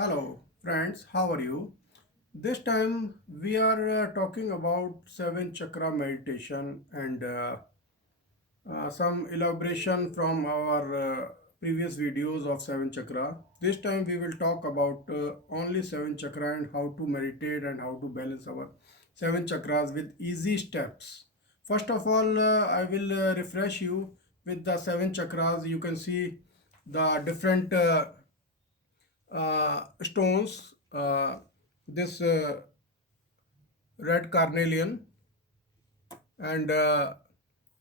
Hello friends, how are you? This time we are talking about seven chakra meditation and some elaboration from our previous videos of seven chakra. This time we will talk about only seven chakra and how to meditate and how to balance our seven chakras with easy steps. First of all, I will refresh you with the seven chakras. You can see the different stones. This red carnelian, and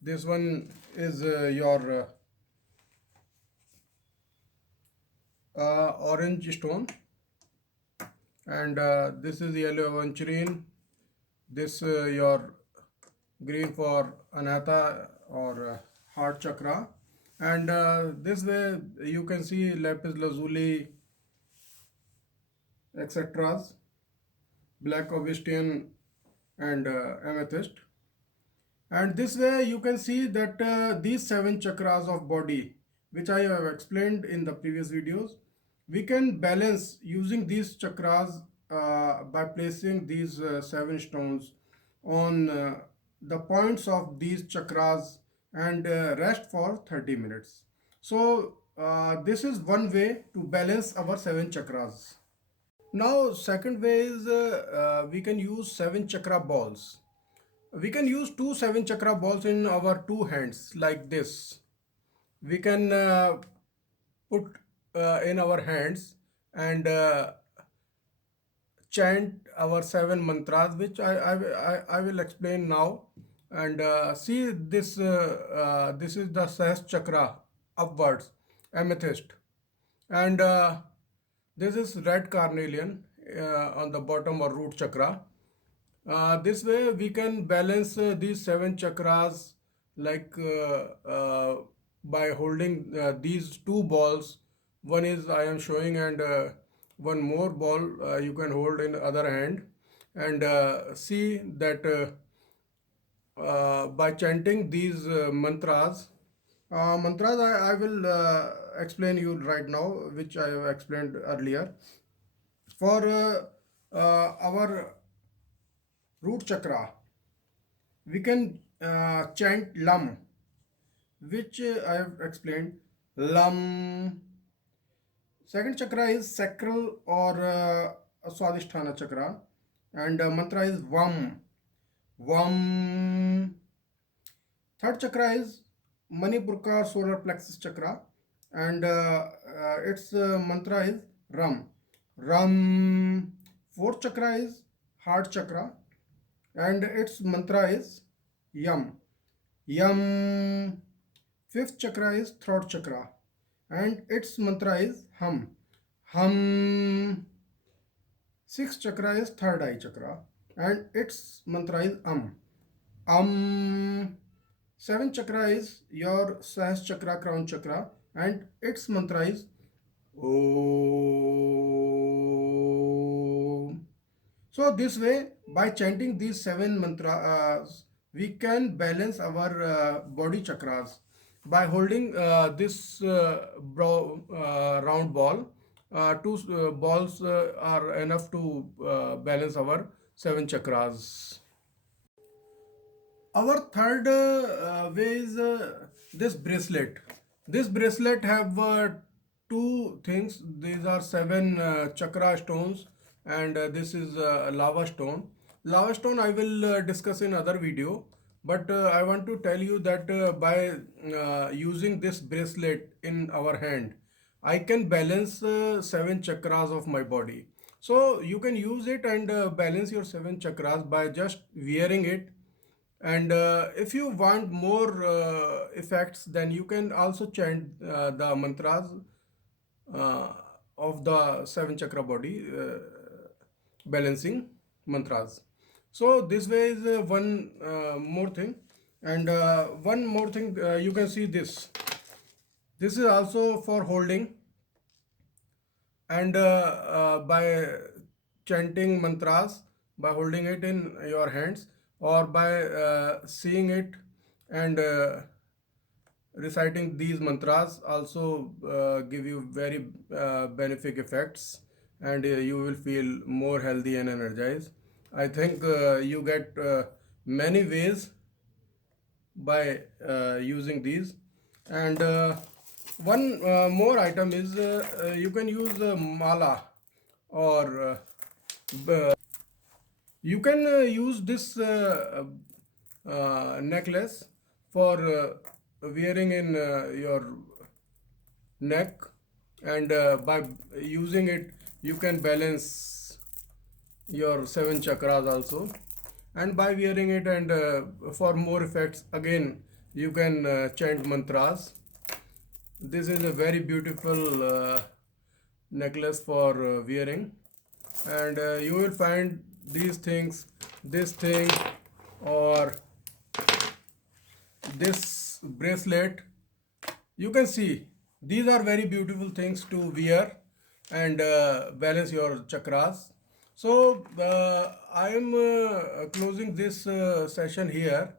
this one is your orange stone, and this is yellow aventurine. This your green for anahata or heart chakra, and this way you can see lapis lazuli, etc., black obsidian, and amethyst. And this way you can see that these seven chakras of body, which I have explained in the previous videos, we can balance using these chakras by placing these seven stones on the points of these chakras and rest for 30 minutes. So this is one way to balance our seven chakras. Now second way is we can use seven chakra balls. We can use two seven chakra balls in our two hands like this. We can put in our hands and chant our seven mantras, which I will explain now. And see this, this is the Sahas chakra upwards, amethyst. And this is red carnelian on the bottom or root chakra. This way we can balance these seven chakras like by holding these two balls. One is I am showing, and one more ball you can hold in other hand, and see that by chanting these mantras I will explain you right now, which I have explained earlier. For our root chakra, we can chant lam, which I have explained. Lam. Second chakra is sacral or swadhisthana chakra, and mantra is vam. Vam. Third chakra is Manipurka solar plexus chakra, and its mantra is Ram. Ram. Fourth chakra is heart chakra, and its mantra is Yam. Yam. Fifth chakra is throat chakra, and its mantra is Hum. Hum. Sixth chakra is third eye chakra, and its mantra is Am. Seventh chakra is your Sahas chakra, crown chakra, and its mantra is Om. So this way, by chanting these seven mantras, we can balance our body chakras by holding this round ball. Two balls are enough to balance our seven chakras. Our third way is this bracelet. This bracelet have two things. These are seven chakra stones, and this is lava stone. Lava stone I will discuss in other video, but I want to tell you that by using this bracelet in our hand, I can balance seven chakras of my body. So you can use it and balance your seven chakras by just wearing it. And if you want more effects, then you can also chant the mantras uh, of the seven chakra body, balancing mantras. So this way is one more thing. And one more thing, you can see this. This is also for holding, and by chanting mantras, by holding it in your hands, or by seeing it and reciting these mantras also give you very benefic effects. and you will feel more healthy and energized. I think you get many ways by using these. And one more item is you can use mala, or you can use this necklace for wearing in your neck, and by using it you can balance your seven chakras also. And by wearing it, and for more effects, again you can chant mantras. This is a very beautiful necklace for wearing, and you will find these things, this thing, or this bracelet. You can see these are very beautiful things to wear and balance your chakras. So I am closing this session here,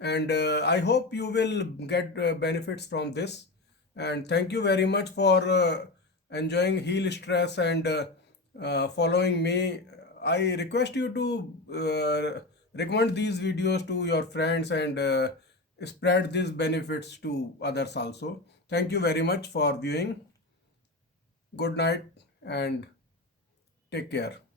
and I hope you will get benefits from this. And thank you very much for enjoying Heal Stress and following me. I request you to recommend these videos to your friends, and spread these benefits to others also. Thank you very much for viewing. Good night and take care.